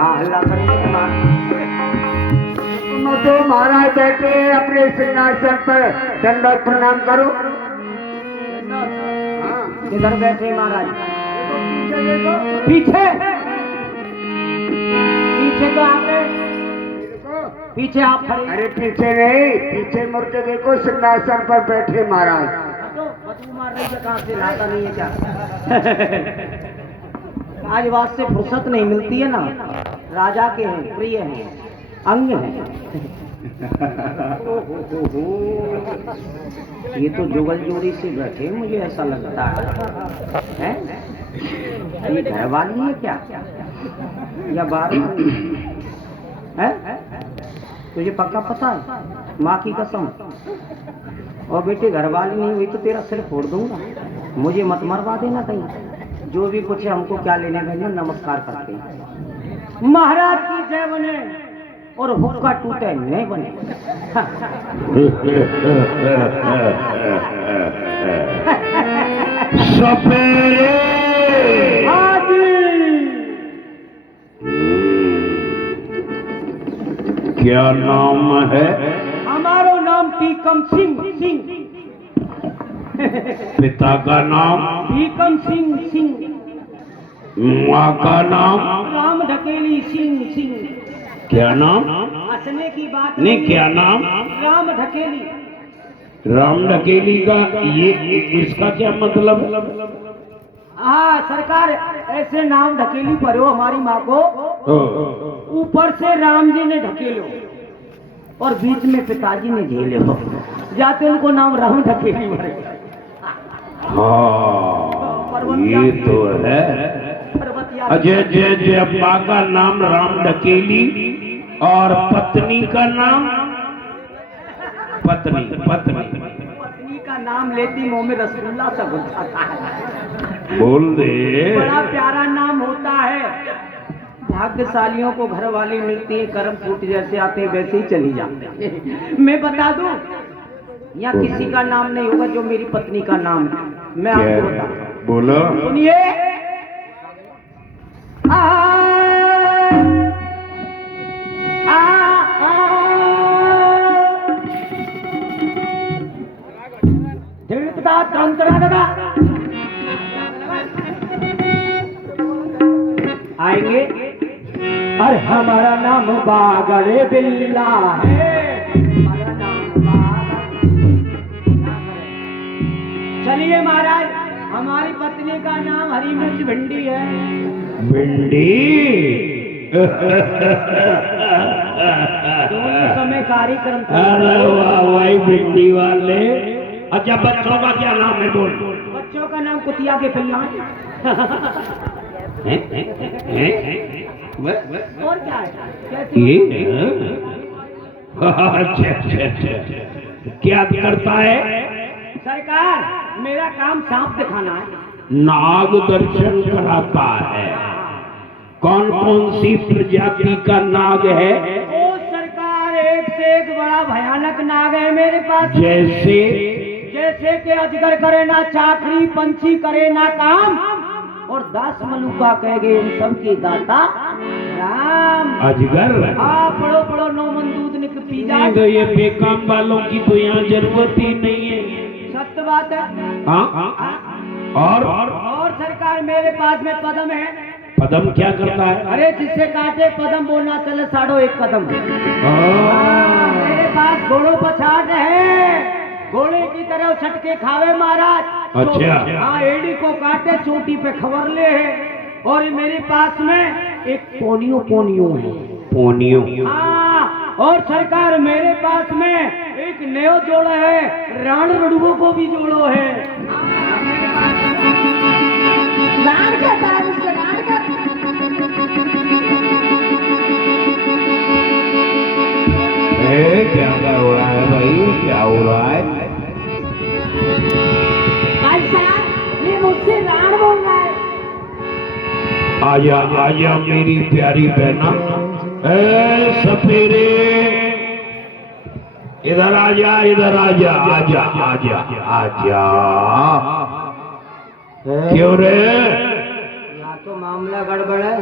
हाँ हल्ला करेंगे तुम तो महाराज बैठे अपने सिंहासन पर दंडवत प्रणाम करो। किधर बैठे महाराज? पीछे पीछे तो आपने पीछे आप खड़े। अरे पीछे नहीं, पीछे मुड़ के देखो, सिंहासन पर बैठे महाराज। बदबू मार रही है, कहाँ से लाता नहीं है क्या? आज बात से फुर्सत नहीं मिलती है ना, राजा के हैं, प्रिय हैं, अंग हैं। ये तो जुगल जोड़ी से बैठे, मुझे ऐसा लगता है ये घर वाली है क्या या बाहर है? तुझे पक्का पता है? माँ की कसम। और बेटे घर वाली नहीं हुई तो तेरा सिर फोड़ दूंगा, मुझे मत मरवा देना कहीं। जो भी कुछ है हमको क्या लेने देने, नमस्कार करते हैं। महाराज की जय बने और हुक्का टूटे नहीं बने। सपेरे क्या नाम है? हमारो नाम टीकम सिंह सिंह। पिता का नाम? टीकम सिंह सिंह। माँ का नाम? राम ढकेली सिंह सिंह। क्या नाम? हंसने की बात नहीं, क्या नाम? राम ढकेली। राम ढकेली का ये इसका क्या मतलब? हाँ सरकार, ऐसे नाम ढकेली पड़ो हमारी माँ को, ऊपर से राम जी ने ढकेलो और बीच में पिताजी ने झेले हो, जाते उनको नाम राम ढकेली पड़े। हाँ ये तो है। अजय जय जय अब्बा का नाम राम ढकेली और पत्नी का नाम? पत्नी पत्नी का नाम लेती मुंह में रसगुल्ला सा घुल जाता है। बोल दे। बड़ा प्यारा नाम होता है। भाग्यशालियों को घर वाली मिलती है, कर्म फूट जैसे आते हैं वैसे ही चली जाते हैं। मैं बता दूं, यहाँ किसी का नाम नहीं होगा जो मेरी पत्नी का नाम है। मैं आपको बताऊं, बोलो। सुनिए। आएंगे। अरे हमारा नाम बागड़े बिल्ला है, हमारा नाम चलिए महाराज, हमारी पत्नी का नाम हरी मिर्च भिंडी है। भिंडी? दोनों समय कार्यक्रम। अरे वाह भाई भिंडी वाले। अच्छा बच्चों का क्या नाम है? बोल। बच्चों का नाम कुतिया के पिल्ला। और क्या है? क्या करता है? सरकार, मेरा काम सांप दिखाना है। नाग दर्शन कराता है। कौन कौन सी प्रजाति का नाग है? ओ सरकार, एक से एक बड़ा भयानक नाग है मेरे पास। जैसे कि अजगर करे ना चाकरी, पंछी करे ना काम, और दास मलुका कह गए इन सब की दाता राम। अजगर? हाँ, पढ़ो पढ़ो, नौ मन दूध निक पी जाए। तो ये बेकाम वालों की तो यहाँ जरूरत ही नहीं है। सत्य बात है। हाँ। और सरकार, मेरे पास में पदम है। पदम क्या करता है? अरे जिससे काटे पदम बोलना चले 1.5 कदम। मेरे पास घोड़ों पछाड़ है, घोड़े की तरह छटके खावे महाराज। अच्छा। हाँ, एड़ी को काटे चोटी पे खबर ले है। और मेरे पास में एक पोनियो है। पोनियो? हाँ, और सरकार मेरे पास में एक नयो जोड़ा है, राण रड़ुओं को भी जोड़ो है। राण का तार उससे राण का। क्या हो रहा है भाई? क्या हो रहा है? भाई साहब, ये मुझसे राण बोल रहा है। आजा आजा मेरी प्यारी बहना। सपेरे इधर आजा, इधर आजा, आजा आजा आजा। क्यों रे? यहाँ तो मामला गड़बड़ है।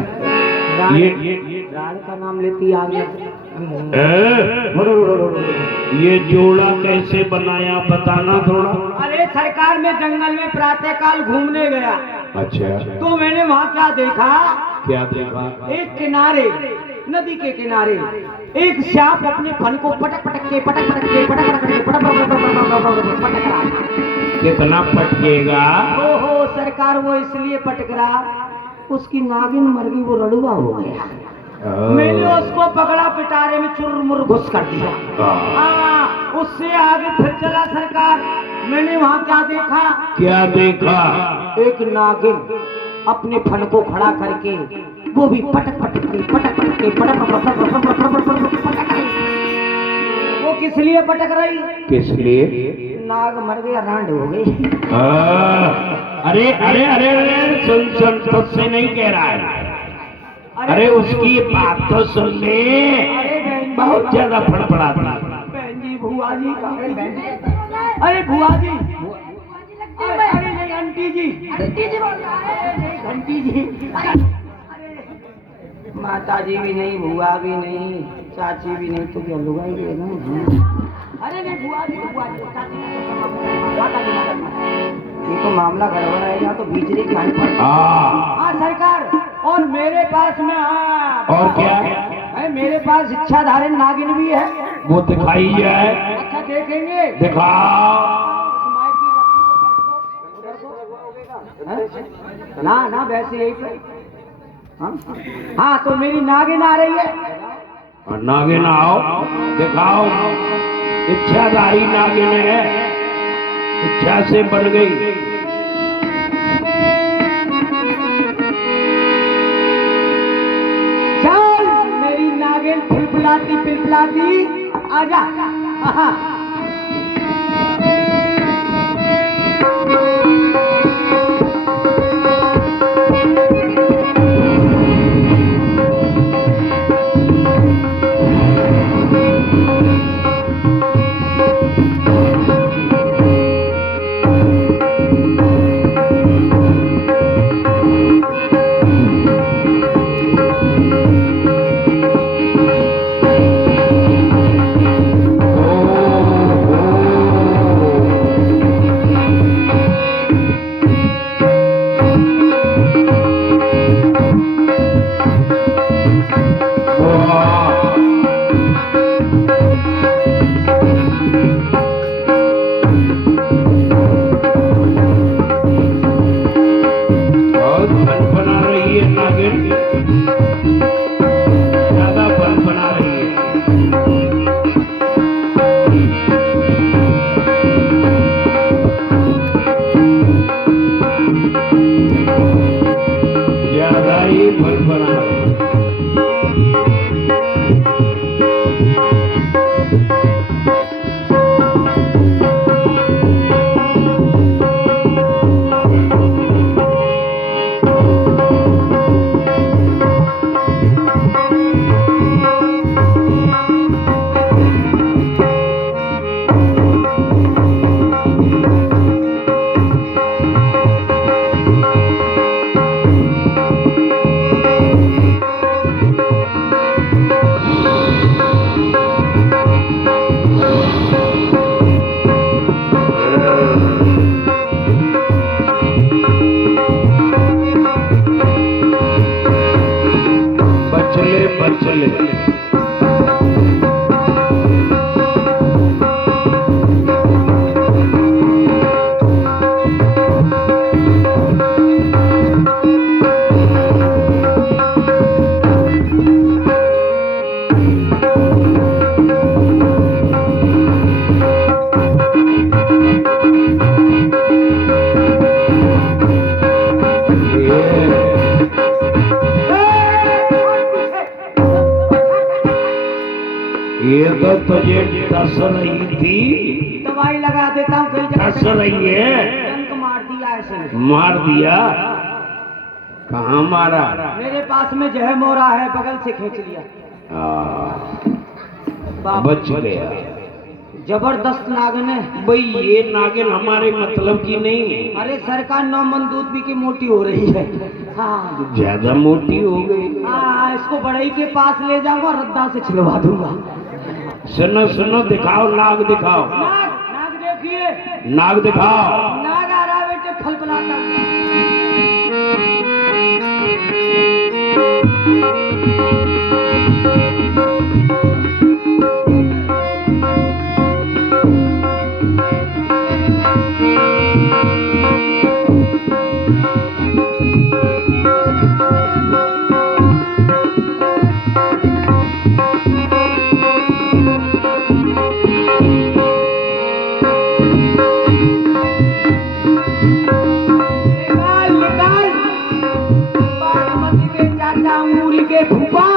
ये गाड़ का नाम लेती आ गया। ये जोड़ा कैसे बनाया बताना थोड़ा। अरे सरकार में जंगल में प्रातःकाल घूमने गया। अच्छा, तो मैंने वहाँ क्या देखा? क्या देखा? एक किनारे, नदी के किनारे एक सांप अपने फन को पटक पटक के पटक रहा था। कितना पटकेगा? ओहो सरकार, वो इसलिए पटक रहा, उसकी नागिन मर गई, वो रड़ुआ हो गया। मैंने उसको पकड़ा, पिटारे में चुरमुर घुस कर दिया। उससे आगे फिर चला सरकार। मैंने वहाँ क्या देखा? क्या देखा? एक नागिन अपने फन को खड़ा करके वो भी पटक पटक के वो किस लिए पटक रही? किस लिए? नाग मर गया, रांड हो गई। अरे अरे अरे अरे सुन सुन, तुझसे नहीं कह रहा है। अरे उसकी बात तो सुन ले, बहुत ज्यादा फड़फड़ा। बहन जी, भुआ जी, अरे भुआ जी, अरे नहीं आंटी जी, घंटी जी, माता जी भी नहीं, भुआ भी नहीं, चाची भी नहीं, तो क्या लुगाई है ना? अरे नहीं भुआ जी, चाची, ये तो मामला गड़बड़ है, या तो भीचरी खाने पर। हाँ सरकार, और मेरे पास में और क्या है? मेरे पास इच्छाधारी नागिन भी है। वो दिखाई जाए। अच्छा देखेंगे, दिखाओ। ना ना वैसे यही पे। हाँ तो मेरी नागिन आ रही है। नागिन आओ, दिखाओ। इच्छाधारी नागिन है, इच्छा से बढ़ गई। चल मेरी नागिन फिलफिलाती फिलफिलाती आजा। ये तो तुझे डस रही थी। दवाई लगा देता हूँ, डस रही है। डंक मार दिया ऐसे। मार दिया? कहाँ मारा? मेरे पास में जह मोरा है, बगल से खींच लिया। बच गया। जबरदस्त नागिन है भाई, ये नागिन हमारे मतलब की नहीं। अरे सरकार 9 मन दूध पी के मोटी हो रही है। हाँ ज्यादा मोटी हो गई। हाँ, इसको बड़ई के पास ले जाऊंगा, रद्दा से छिलवा दूंगा। सुनो सुनो, दिखाओ नाग दिखाओ। नाग, नाग देखिए, नाग दिखाओ। नाग आ रहा बेटे, फलफलाता। निकाल निकाल, बासमती के चाचा, अंगूरी के फूफा,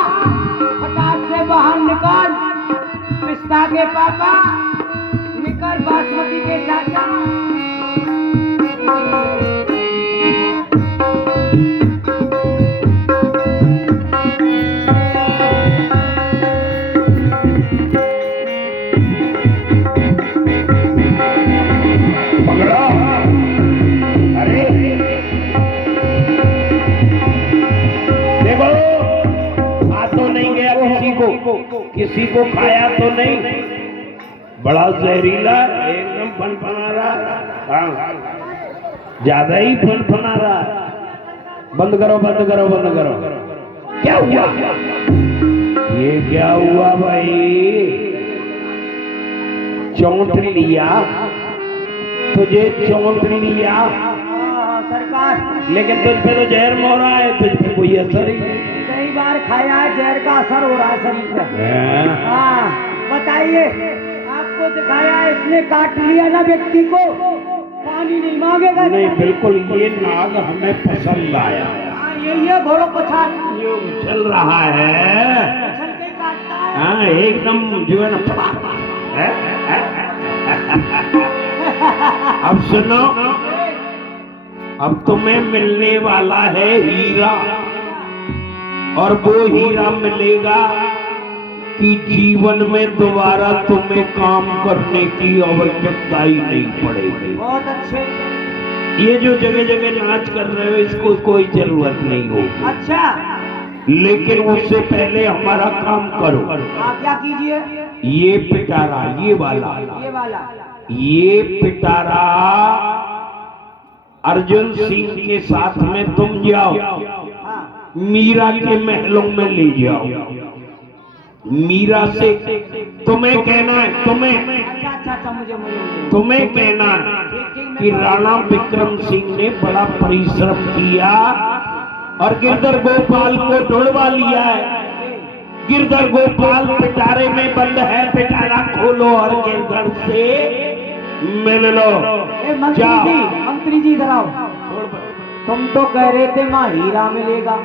फटाक से बाहर निकाल। पिस्ता के पापा, निकल बासमती के चाचा। पकड़ो। अरे देखो, आ तो नहीं गया किसी को खाया तो नहीं। बड़ा जहरीला, एकदम फनफना रहा। हाँ, ज्यादा ही फनफना रहा। बंद करो बंद करो बंद करो। क्या हुआ? ये क्या हुआ भाई? चौंट लिया तुझे, चौंट लिया। सरकार, लेकिन तुझ पे तो जहर मोहरा है, तुझ पे कोई असर ही नहीं। कई बार खाया है, जहर का असर हो रहा है शरीर में। हाँ। हाँ, बताइए, आपको दिखाया है, इसने काट लिया ना व्यक्ति को, पानी नहीं मांगेगा। नहीं, बिल्कुल ये नाग हमें पसंद आया। हाँ, ये घोड़ों पछाड़ ये उछल रहा है। उछल के काटता है। हाँ, एकदम जो है ना। अब सुनो, अब तुम्हें मिलने वाला है हीरा, और वो हीरा मिलेगा कि जीवन में दोबारा तुम्हें काम करने की आवश्यकता ही नहीं पड़ेगी। बहुत अच्छे। ये जो जगह जगह नाच कर रहे हो, इसको कोई जरूरत नहीं होगी। अच्छा, लेकिन उससे पहले हमारा काम करो। आप क्या कीजिए? ये पिटारा, ये वाला, ये पिटारा अर्जुन सिंह के साथ में तुम जाओ, हाँ, मीरा के महलों में ले जाओ। मीरा से तुम्हें कहना है, अच्छा, मुझे तुम्हें कहना है कि राणा विक्रम सिंह ने बड़ा परिश्रम किया और गिरधर गोपाल को ढूंढवा लिया है। गिरधर गोपाल पिटारे में बंद है, पिटारा खोलो और गिरधर से मिल लो। मंत्री जी इधर आओ। तुम तो कह रहे थे माँ हीरा मिलेगा,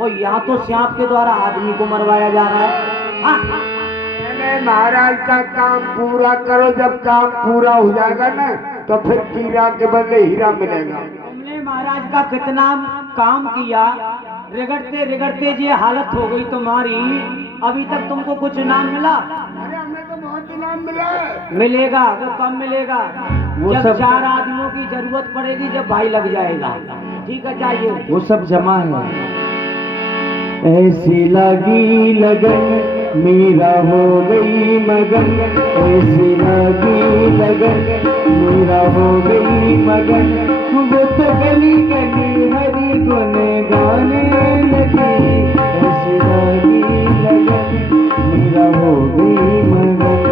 और यहाँ तो सांप के द्वारा आदमी को मरवाया जा रहा है। महाराज का काम पूरा करो, जब काम पूरा हो जाएगा ना तो फिर हीरा के बदले हीरा मिलेगा। तुमने महाराज का कितना काम किया, रिगड़ते रिगड़ते ये हालत हो गई तुम्हारी, अभी तक तुमको कुछ इनाम मिला? अरे हमें तो बहुत इनाम मिला है। मिलेगा, वो कब मिलेगा? जब 4 आदमियों की जरूरत पड़ेगी, जब भाई लग जाएगा। ठीक है, चाहिए वो सब जमा है। ऐसी लगी लगन मीरा हो गई मगन, ऐसी लगी लगन मीरा हो गई मगन, वो तो गली गली हरी गुन गाने लगी। ऐसी लगी लगन मीरा हो गई मगन।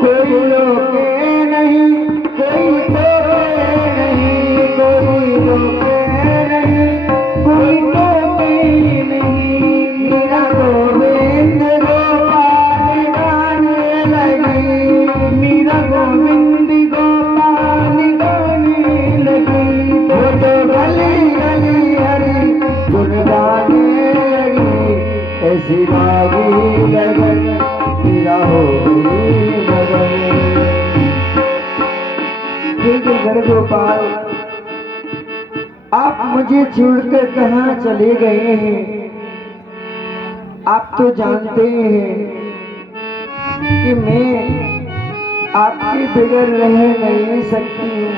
कोई रोके नहीं, कोई टोके नहीं, कोई रोके नहीं, कोई टोके नहीं, मीरा गोविंद गोपाल गाने लगी, मीरा गोविंद गोपाल गाने लगी। वो तो गली गली हरी गुन गाने लगी। ऐसी लागी लगन मीरा हो गई मगन। गिरधर गोपाल, आप मुझे छोड़कर कहाँ चले गए हैं? आप तो जानते हैं कि मैं आपके बगैर रह नहीं सकती हूँ।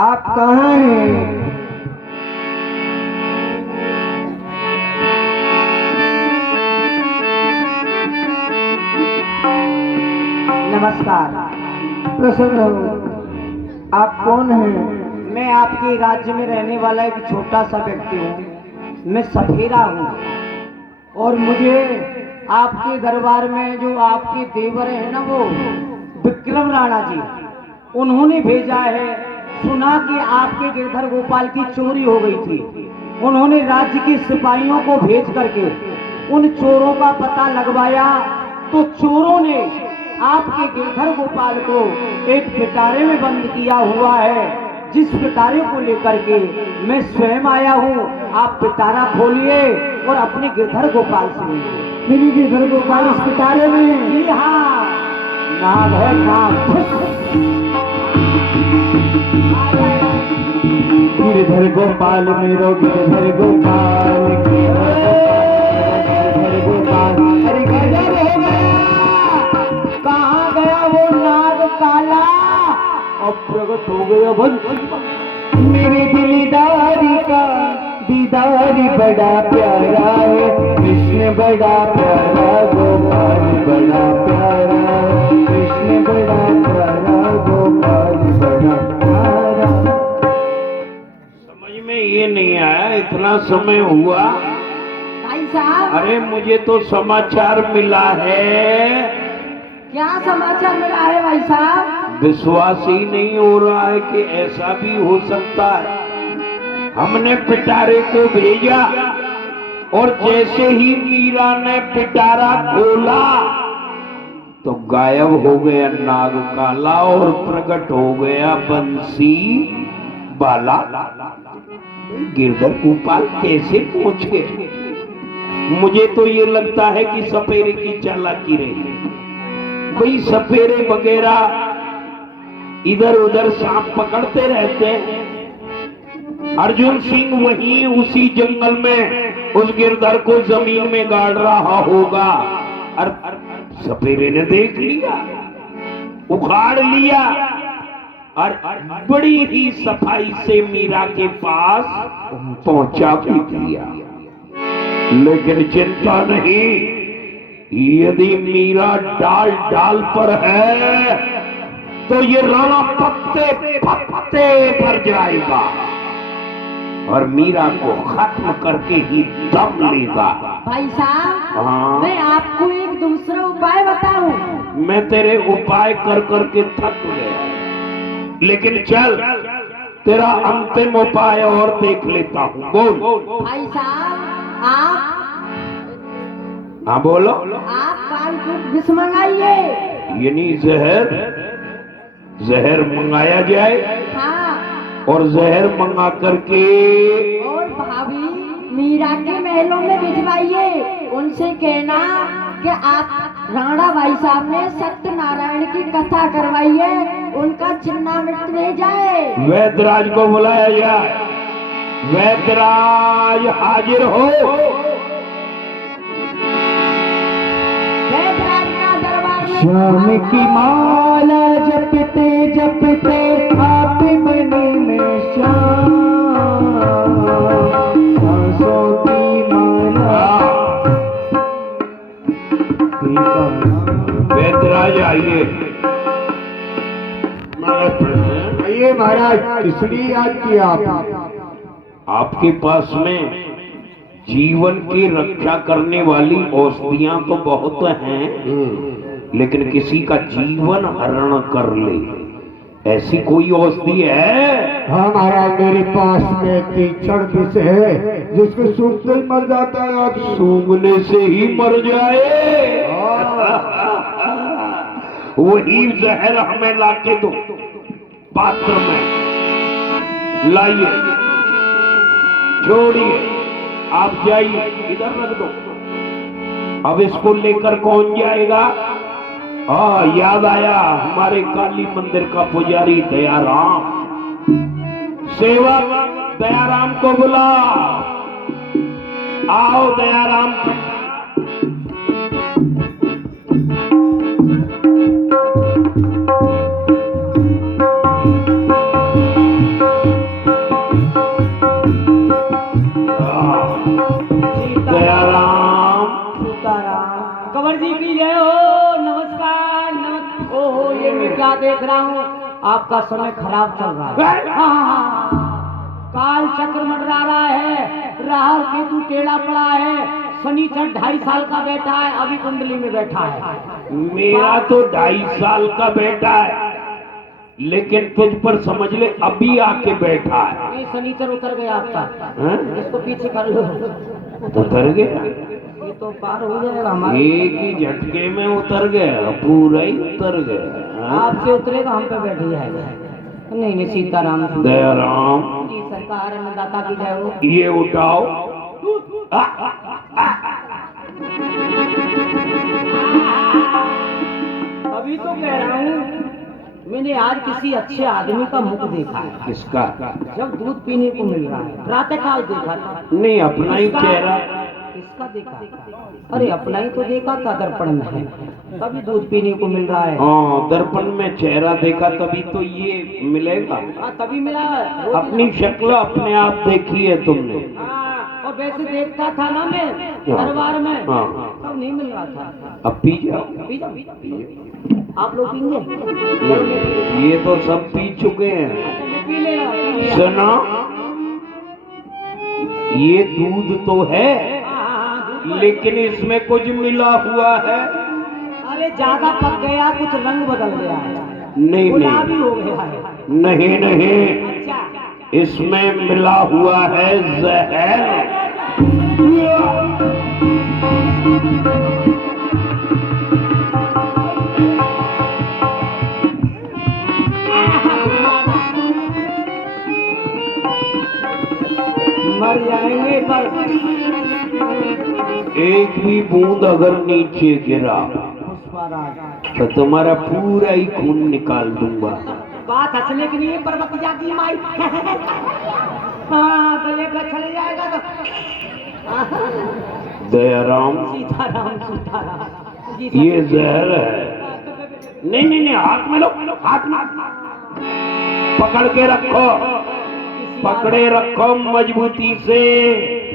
आप कहाँ हैं? नमस्कार। प्रसन्न हो। आप कौन हैं? मैं आपके राज्य में रहने वाला एक छोटा सा व्यक्ति हूँ। मैं सफेरा हूँ और मुझे आपके दरबार में जो आपके देवर हैं ना, वो विक्रम राणा जी, उन्होंने भेजा है। सुना कि आपके गिरधर गोपाल की चोरी हो गई थी। उन्होंने राज्य के सिपाहियों को भेज करके उन चोरों का पता लगवाया, तो चोरों ने आपके गिरधर गोपाल को एक पिटारे में बंद किया हुआ है, जिस पिटारे को लेकर के मैं स्वयं आया हूँ। आप पिटारा खोलिए और अपने गिरधर गोपाल से मिलिए। मेरी गिरधर गोपाल इस पिटारे में? जी हाँ, नाग है नाग। गिरधर गोपाल मेरो गिरधर गोपाल, गिरधर गोपाल। अरे गजब हो गया, कहाँ गया वो नाग काला? अब प्रकट हो गया बंसी। मेरे दिलदारी का दीदारी बड़ा प्यारा है, कृष्ण बड़ा प्यारा, गोपाल बड़ा प्यारा, कृष्ण बड़ा प्यारा, गोपाल बड़ा प्यारा। समझ में ये नहीं आया, इतना समय हुआ। भाई साहब, अरे मुझे तो समाचार मिला है। क्या समाचार मिला है भाई साहब? विश्वास ही नहीं हो रहा है कि ऐसा भी हो सकता है। हमने पिटारे को भेजा और जैसे ही मीरा ने पिटारा खोला तो गायब हो गया नाग काला और प्रकट हो गया बंसी बाला। गिरधर गोपाल कैसे पहुंच गए? मुझे तो ये लगता है कि सपेरे की चालाकी रही। भाई सपेरे वगैरह इधर उधर सांप पकड़ते रहते हैं। अर्जुन सिंह वहीं उसी जंगल में उस गिरधर को जमीन में गाड़ रहा होगा और सपेरे ने देख लिया, उखाड़ लिया और बड़ी ही सफाई से मीरा के पास पहुंचा भी दिया। लेकिन चिंता नहीं, यदि मीरा डाल डाल पर है तो ये राणा पत्ते पत्ते पर जाएगा और मीरा को खत्म करके ही दम लेगा। भाई साहब, हाँ? मैं आपको एक दूसरा उपाय बताऊं। मैं तेरे उपाय कर करके थक गया, लेकिन चल तेरा अंतिम उपाय और देख लेता हूँ। बोल। भाई साहब, आप हाँ बोलो। कालकूट विष मंगाइए। यानी जहर मंगाया जाए हाँ, और जहर मंगा करके और भाभी मीरा के महलों में भिजवाइए। उनसे कहना कि आप राणा भाई साहब ने सत्यनारायण की कथा करवाइए, उनका चिन्ना मिटने जाए। वैद्यराज को बुलाया जाए। वैद्यराज हाजिर हो। वैद्यराज का दरबार में श्याम की माला जपते जपते आप बनी में श्याम, सांसों की माला। वैद्यराज आइए। आइए महाराज, इसलिए याद किया आप। आपके पास में जीवन की रक्षा करने वाली औषधियां तो बहुत हैं, लेकिन किसी का जीवन हरण कर ले ऐसी कोई औषधि है? हाँ महाराज, मेरे पास में तीक्ष्ण विष है जिसको सूंघते ही मर जाता है। आप सूंघने से ही मर जाए? वही जहर हमें लाके दो, पात्र में लाइए। छोड़िए, आप जाइए, इधर रख दो। अब इसको लेकर कौन जाएगा? हाँ, याद आया, हमारे काली मंदिर का पुजारी दयाराम। सेवक दयाराम को बुला। आओ दयाराम। बेटा देख रहा हूँ आपका समय खराब चल रहा है। हाँ, काल चक्र मंडरा रहा है, राहु केतु टेढ़ा पड़ा है, शनिचर 2.5 साल का बेटा है, अभी कुंडली में बैठा है। मेरा तो 2.5 साल का बेटा है, लेकिन तुझ पर समझ ले अभी आके बैठा है। ये शनिचर उतर गया आपका, हैं? इसको पीछे कर लो। उतर गया, ये तो पार हो जाएगा हमारा। एक ही झटके में उतर गया, पूरा ही उतर गया। हाँ? आपसे उतरेगा, हम पे बैठ जाएगा। नहीं नहीं, सीताराम दयाराम जी, सरकार अन्नदाता की जय हो। ये उठाओ। अभी तो कह रहा हूँ, मैंने आज किसी अच्छे आदमी का मुख देखा है। किसका? जब दूध पीने को मिल रहा है, प्रातः काल देखा था। नहीं, अपना ही किसका? चेहरा। किसका देखा? अरे अपना ही तो देखा था दर्पण में, तभी दूध पीने को मिल रहा है। हाँ, दर्पण में चेहरा देखा तभी तो ये मिलेगा। हाँ, तभी मिला। अपनी शक्ल अपने आप देखी है तुमने। हाँ, और वैसे देखता था ना मैं दरबार में, हाँ। तब नहीं मिल रहा था। अब पी जाओ। पी जाओ, पी जाओ। आप लोग पीएंगे? ये तो सब पी चुके हैं। पी लेगा, पी लिया। सुनो, ये दूध तो है, लेकिन इसमें कुछ मिला हुआ है। अरे ज्यादा पक गया, कुछ रंग बदल गया है, नहीं गुलाबी नहीं हो गया है। नहीं नहीं, अच्छा, इसमें मिला हुआ है जहर। मर जाएंगे पर एक भी बूंद अगर नीचे गिरा पुष्पराज। तो तुम्हारा पूरा ही खून निकाल दूंगा। बात हंसने की नहीं है, पर्वत जाती माई। हाँ, गले का चले जाएगा तो। दयाराम, सीताराम सीताराम जी। ये जहर है। नहीं नहीं नहीं, हाथ में लो, हाथ में पकड़ के रखो, पकड़े रखो मजबूती से।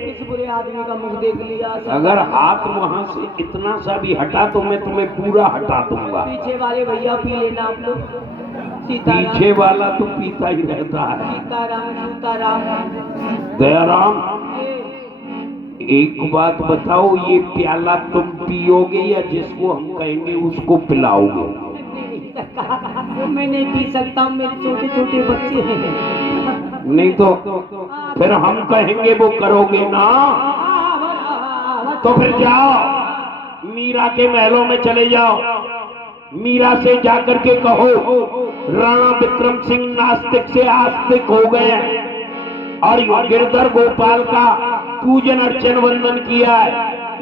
इस बुरे आदमी का मुख देख लिया। अगर हाथ वहां से इतना सा भी हटा तो मैं तुम्हें पूरा हटा दूंगा। पीछे वाले भैया पी लेना आप लोग। सीताराम पीछे वाला तो पीता ही रहता है। सीताराम सीताराम। दयाराम, एक बात बताओ, ये प्याला तुम पियोगे या जिसको हम कहेंगे उसको पिलाओगे? मैं नहीं पी सकता, मेरे छोटे छोटे बच्चे हैं। नहीं तो फिर हम कहेंगे वो करोगे ना। तो फिर जाओ, मीरा के महलों में चले जाओ, मीरा से जाकर के कहो राणा विक्रम सिंह नास्तिक से आस्तिक हो गए और गिरधर गोपाल का पूजन अर्चन वंदन किया है,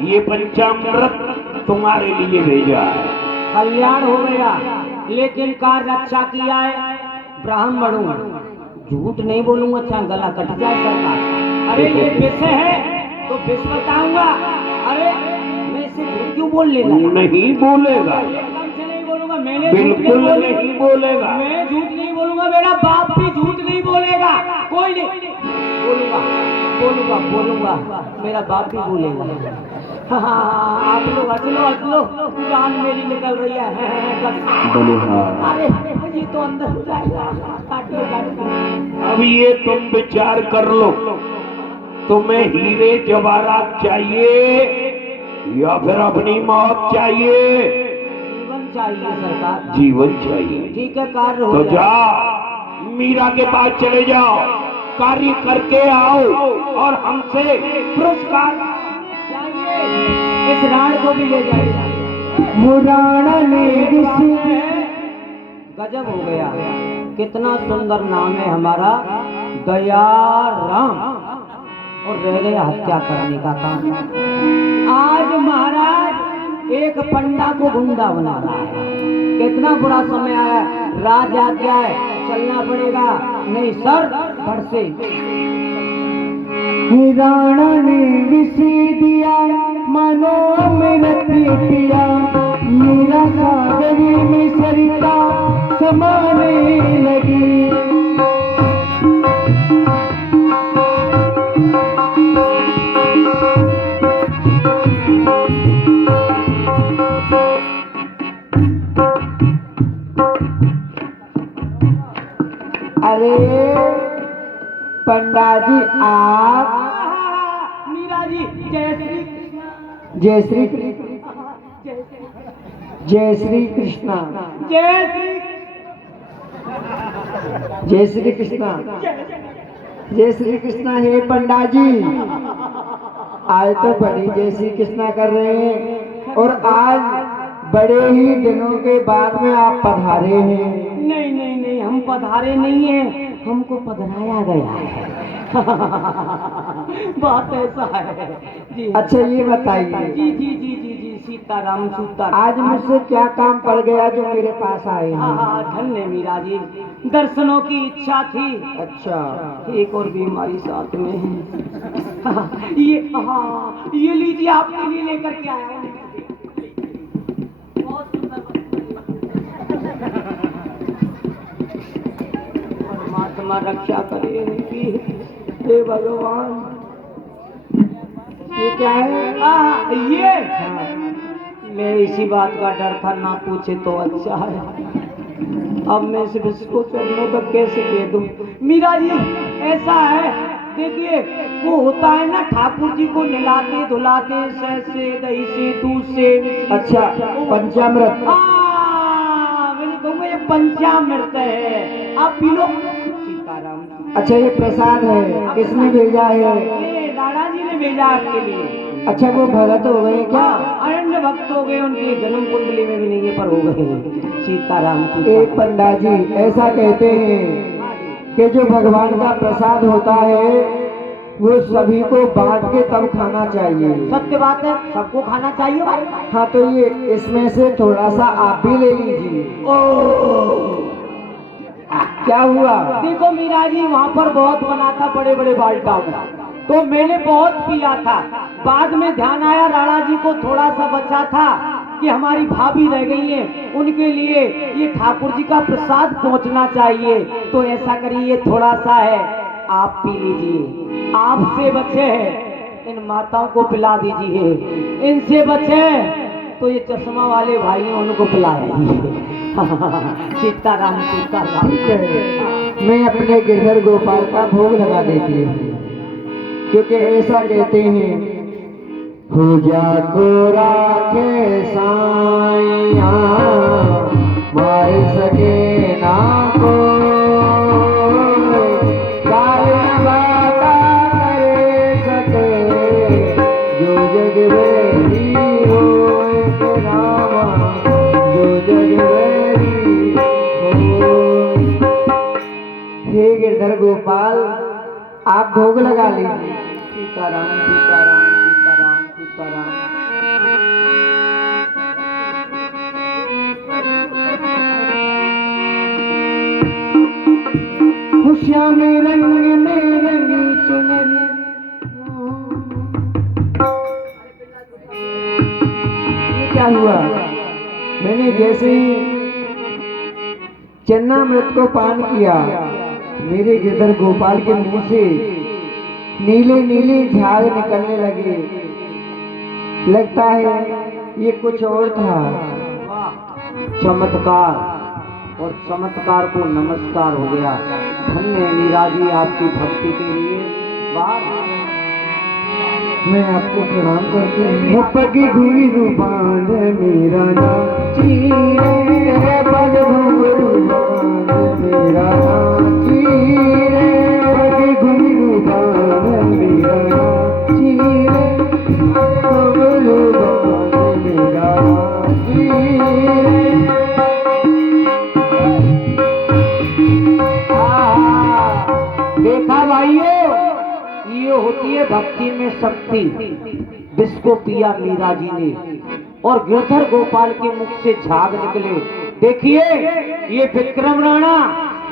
ये पंचामृत तुम्हारे लिए भेजा है। कल्याण हो गया, लेकिन कार्य अच्छा किया है। ब्राह्मणों, झूठ नहीं बोलूंगा, अच्छा गला कट जाए सरकार। अरे ये विष है तो विष बताऊंगा। अरे मैं इसे झूठ क्यों बोल लेगा? नहीं बोलेगा, एकदम से नहीं बोलूंगा। मैंने बिल्कुल नहीं बोलेगा। मैं झूठ नहीं बोलूंगा, मेरा बाप भी झूठ नहीं बोलेगा। कोई नहीं बोलूंगा, बोलूंगा बोलूंगा, मेरा बाप भी बोलेगा। हाँ, आप लोग हंस लो, जान मेरी निकल रही है। अरे ये तो अंदर हो जाएगा, काट लो काट लो। अब ये तुम विचार कर लो, तुम्हें हीरे जवाहरात चाहिए या फिर अपनी मौत चाहिए? जीवन चाहिए सरकार। जीवन चाहिए। ठीक है, कार्य हो तो जाए। जाओ, मीरा के पास चले जाओ, कार्य करके आओ और हमसे पुरस्कार चाहिए। इस राण को भी ले जाइए। मुराना ने विषय गजब हो गया, कितना सुंदर नाम है हमारा, दयाराम, और रह गया हत्या करने का काम। आज महाराज एक पंडा को गुंडा बना रहा है। कितना बुरा समय आया, राज आ गया है, चलना पड़ेगा, नहीं सर धड़ से। राणा ने विषय दिया, मनो में पिया, मेरा सागरी में सरिता समाने लगी। जी आप? मीरा जी जय श्री कृष्ण। जय श्री जय श्री कृष्णा। जय श्री जय श्री कृष्णा। जय श्री कृष्णा। हे पंडा जी, आज तो बड़ी जय श्री कृष्णा कर रहे हैं और आज बड़े ही दिनों के बाद में आप पधारे हैं। नहीं नहीं नहीं, हम पधारे नहीं हैं, हमको पधराया गया है। बात ऐसा है जी। अच्छा ये बताइए। जी जी जी जी जी, सीताराम सीताराम। आज मुझसे क्या काम पड़ गया जो मेरे पास आए हैं? धन्य मीरा जी, दर्शनों की इच्छा थी। अच्छा, एक और बीमारी साथ में है। ये लीजिए, आपके लिए लेकर के आया हूं। बहुत सुंदर। परमात्मा रक्षा करे इनकी, हे भगवान। ये क्या है? ये मैं इसी बात का डर था, ना पूछे तो अच्छा है। अब मैं सिर्फ इसको चरणों तक कैसे कह दूं? मीरा जी ऐसा है, देखिए वो होता है ना, ठाकुर जी को नहलाते धुलाते से दही से दूध से। अच्छा, पंचामृत। मैंने कहूँगा ये पंचामृत है, आप पी लो। सीताराम। अच्छा ये प्रसाद है, किसने भेजा है? ये दादा जी ने भेजा आपके लिए। अच्छा वो भगत हो गए क्या? अरण्य भक्त हो गए, उनकी जन्म कुंडली में भी नहीं है पर हो गए। सीताराम। एक पंडा जी ऐसा कहते हैं कि जो भगवान का प्रसाद होता है वो सभी को बांट के तब खाना चाहिए। सत्य बात है, सबको खाना चाहिए भाई। हाँ तो ये इसमें से थोड़ा सा आप भी ले लीजिए। क्या हुआ? देखो मीरा जी, वहाँ पर बहुत बना था बड़े बड़े बाल्टा में, तो मैंने बहुत पिया था। बाद में ध्यान आया राणा जी को थोड़ा सा बचा था कि हमारी भाभी रह गई है, उनके लिए ये ठाकुर जी का प्रसाद पहुंचना चाहिए। तो ऐसा करिए, थोड़ा सा है, आप पी लीजिए। आपसे बचे हैं, इन माताओं को पिला दीजिए। इनसे बचे तो ये चश्मा वाले भाई हैं, उनको पिलाइए। सीताराम सीताराम। ठीक है, मैं अपने गिरधर गोपाल का भोग लगा देती हूँ, क्योंकि ऐसा कहते हैं हो जा को राखे साइया मार सके ना को काल बाता करे सके जो जग वेरी होए रामा जो जग वेरी हो। हे गिरधर गोपाल आप भोग लगा लीजिए। सीताराम सीताराम सीताराम सीताराम। खुशियाँ में रंगी चुनरी। ये क्या हुआ? मैंने जैसे ही चन्नामृत को पान किया, मेरे गिरधर गोपाल के मुंह से नीले नीले झाग निकलने लगे। लगता है ये कुछ और था। चमत्कार, और चमत्कार को नमस्कार हो गया। धन्य मीरा जी आपकी भक्ति के लिए। मैं आपको प्रणाम करती हूँ। पग घुंघरू बांध मेरा नाची रे, पग घुंघरू बांध मेरा नाची रे, पग घुंघरू बांध मेरा नाची रे, घुंघरू बांध मेरा नाची रे। देखा भाइयों, ये होती है भक्ति में शक्ति। जिसको पिया मीरा जी ने और गिरधर गोपाल के मुख से झाग निकले। देखिए ये विक्रम राणा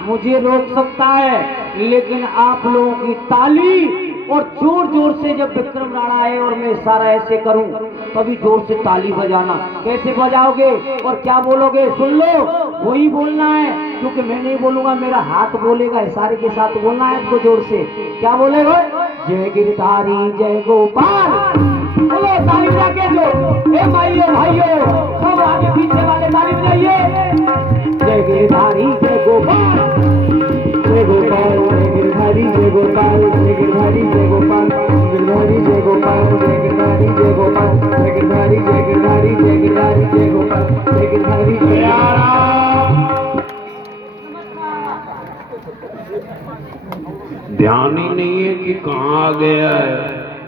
मुझे रोक सकता है, लेकिन आप लोगों की ताली और जोर जोर से जब विक्रम राणा आए और मैं इशारा ऐसे करूं तभी जोर से ताली बजाना। कैसे बजाओगे और क्या बोलोगे? सुन लो, वही बोलना है, क्योंकि मैं नहीं बोलूंगा, मेरा हाथ बोलेगा। इशारे के साथ बोलना है आपको जोर से। क्या बोलेगा? जय गिरधारी जय गोपाल। बोलो ताली बजा के जो। ए भाइयों भाइयों सब आगे पीछे वाले ताली बजाइए। जय गिरधारी जय गोपाल, जय गोपाल जय गिरधारी जय गोपाल जय कि कहाँ आ गया है?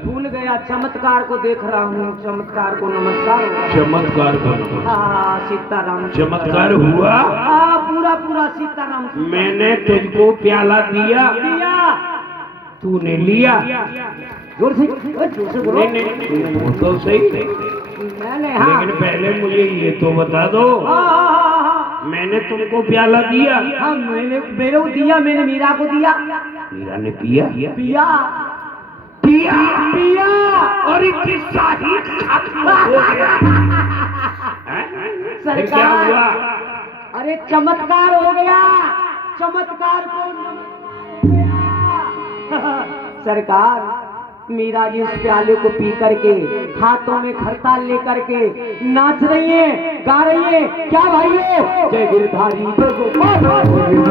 भूल गया, चमत्कार को देख रहा हूँ, चमत्कार को नमस्कार होगा। चमत्कार बनो। हाँ सीताराम। चमत्कार हुआ? हाँ पूरा पूरा सीताराम। मैंने तुझको प्याला दिया, तूने लिया। जोर से बोलो। नहीं, वो तो सही, मैंने हाँ लेकिन पहले मुझे ये तो बता दो, मैंने तुमको प्याला दिया? हाँ मैंने मेरे को दिया, मैंने मीरा को दिया। मीरा ने पिया? पिया पिया पिया। और किस्सा ही खत्म हो गया। फिर क्या हुआ? अरे चमत्कार हो गया, चमत्कार को सरकार। मीरा जी इस प्याले को पी करके हाथों में खरताल लेकर के नाच रही है, गा रही है। क्या भाइयों? जय गिरधारी जय गोपाल, जय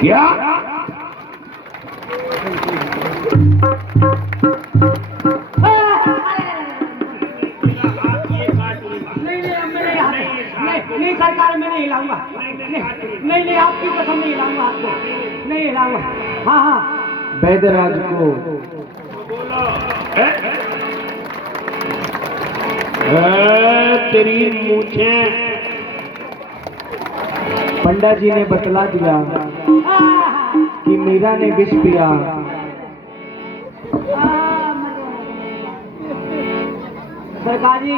क्या? नहीं सरकार, मैं नहीं हिलाऊंगा। नहीं आपकी कसम नहीं हिलाऊंगा, आपको नहीं हिलाऊंगा। हाँ हाँ वैद्यराज को तेरी मूछें। पंडा जी ने बतला दिया कि मीरा ने विष पिया। सरकार जी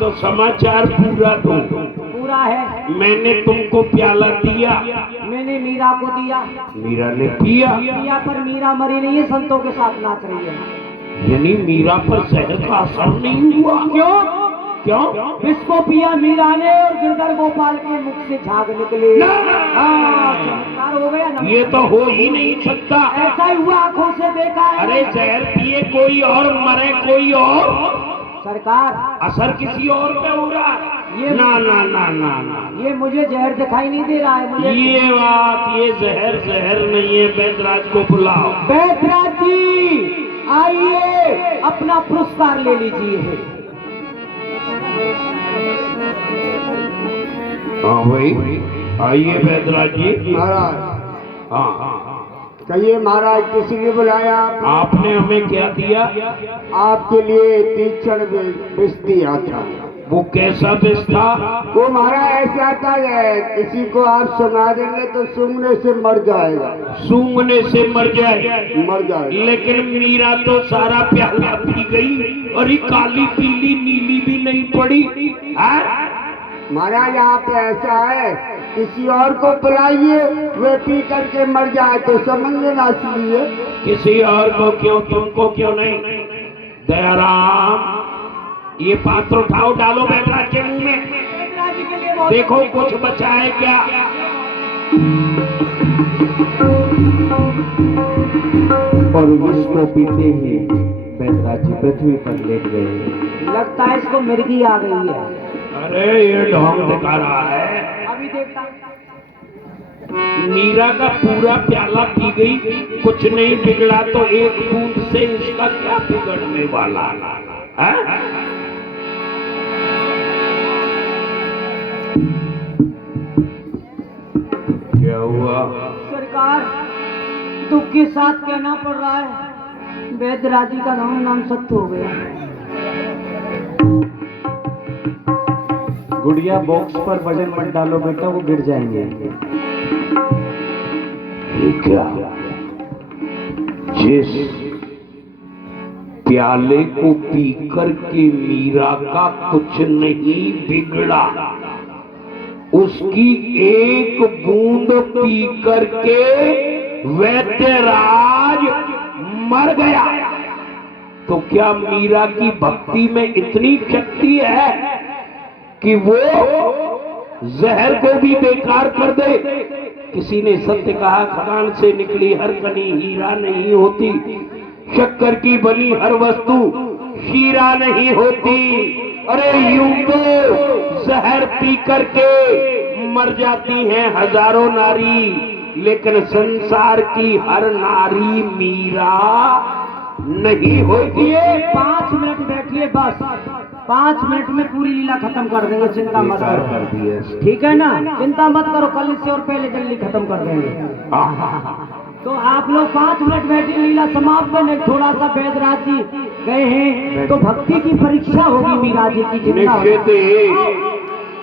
तो समाचार पूरा दो। पूरा है। मैंने तुमको प्याला दिया, मैंने मीरा को दिया। मीरा ने पिया। पिया पर मीरा मरी नहीं है, संतों के साथ नाच रही है। यानी मीरा पर जहर का असर नहीं हुआ? क्यों? इसको पिया मीरा ने और गिरधर गोपाल के मुख से झाग निकले। चमत्कार हो गया ना। ये तो हो ही नहीं सकता। ऐसा ही हुआ, आंखों से देखा है। अरे जहर पिए कोई और, मरे कोई और, सरकार असर किसी और पे हो रहा है। ये ना ना ना ना ना, ये मुझे जहर दिखाई नहीं दे रहा है। मुझे ये बात, ये जहर नहीं है। वैद्यराज को बुलाओ। वैद्यराज जी आइए, अपना पुरस्कार ले लीजिए। हाँ भाई आइए वैद्यराज जी। महाराज हाँ कहिए महाराज, किसी ने बुलाया? आपने हमें क्या दिया? आपके लिए तीक्षण विष दिया था। वो कैसा विष था? वो महाराज ऐसा था है, किसी को आप सुना देंगे तो सूंघने से मर जाएगा। सूंघने से मर जाए? मर जाएगा। लेकिन मीरा तो सारा प्याला पी गई और ये काली पीली नीली भी नहीं पड़ी। महाराज यहाँ पे ऐसा है, किसी और को बुलाइए, वे पी करके मर जाए तो समझ लेना चाहिए। किसी और को क्यों, तुमको क्यों नहीं? दयाराम ये पात्र उठाओ, डालो वैद्यराज के मुंह में। देखो कुछ बचा है क्या? और विष को पीते ही वैद्यराज जी पृथ्वी पर लेट गए। लगता है इसको मिर्गी आ गई है। अरे ये ढोंग दिखा रहा है। अभी देखता। मीरा का पूरा प्याला पी गई, कुछ नहीं बिगड़ा, तो एक बूंद से इसका क्या बिगड़ने वाला है? क्या हुआ? सरकार दुख के साथ कहना पड़ रहा है, वैद्यराज जी का नाम सत्य हो गया। गुड़िया बॉक्स पर वजन मत डालो बेटा, वो गिर जाएंगे। ये क्या? जिस प्याले को पीकर के मीरा का कुछ नहीं बिगड़ा, उसकी एक बूंद पी करके वैद्यराज मर गया। तो क्या मीरा की भक्ति में इतनी शक्ति है कि वो जहर को भी बेकार कर दे। किसी ने सत्य कहा, खदान से निकली हर कनी हीरा नहीं होती, शक्कर की बनी हर वस्तु शीरा नहीं होती। अरे यूं तो जहर पी करके मर जाती हैं हजारों नारी, लेकिन संसार की हर नारी मीरा नहीं होती है। 5 मिनट बैठिए बस, 5 मिनट में पूरी लीला खत्म कर देंगे, चिंता मत करो। ठीक है ना, चिंता मत करो, कल से और पहले जल्दी खत्म कर देंगे। तो आप लोग 5 मिनट बैठिए, लीला समाप्त बने। थोड़ा सा बैदराज जी गए हैं तो भक्ति की परीक्षा होगी मीरा जी की।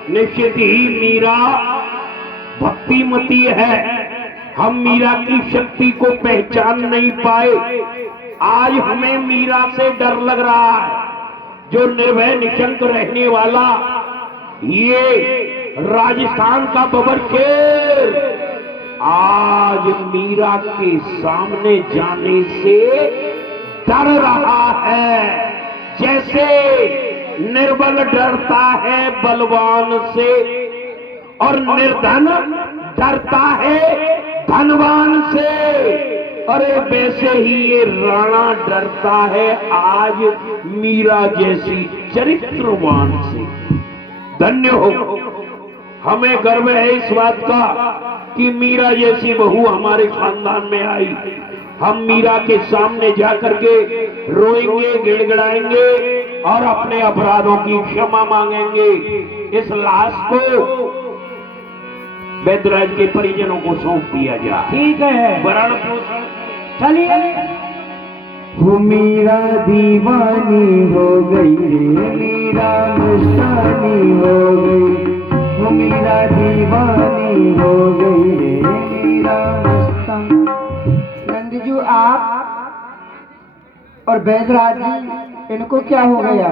निश्चित ही मीरा भक्तिमती है। हम मीरा की शक्ति को पहचान नहीं पाए। आज हमें मीरा से डर लग रहा है। जो निर्भय निशंक रहने वाला ये राजस्थान का बबर शेर आज मीरा के सामने जाने से डर रहा है, जैसे निर्बल डरता है बलवान से और निर्धन डरता है धनवान से। अरे वैसे ही ये राणा डरता है आज मीरा जैसी चरित्रवान से। धन्य हो, हमें गर्व है इस बात का कि मीरा जैसी बहू हमारे खानदान में आई। हम मीरा के सामने जाकर के रोएंगे, गिड़गिड़ाएंगे और अपने अपराधों की क्षमा मांगेंगे। इस लाश को बैदराज के परिजनों को सौंप दिया जाए। ठीक है, भरण पोषण चलिए। वो मीरा दीवानी हो गई रे, मीरा मस्तानी हो गई। वो मीरा दीवानी हो गई रे, मीरा मस्तानी। नंदीजू आप और बैदराज जी, इनको क्या हो गया?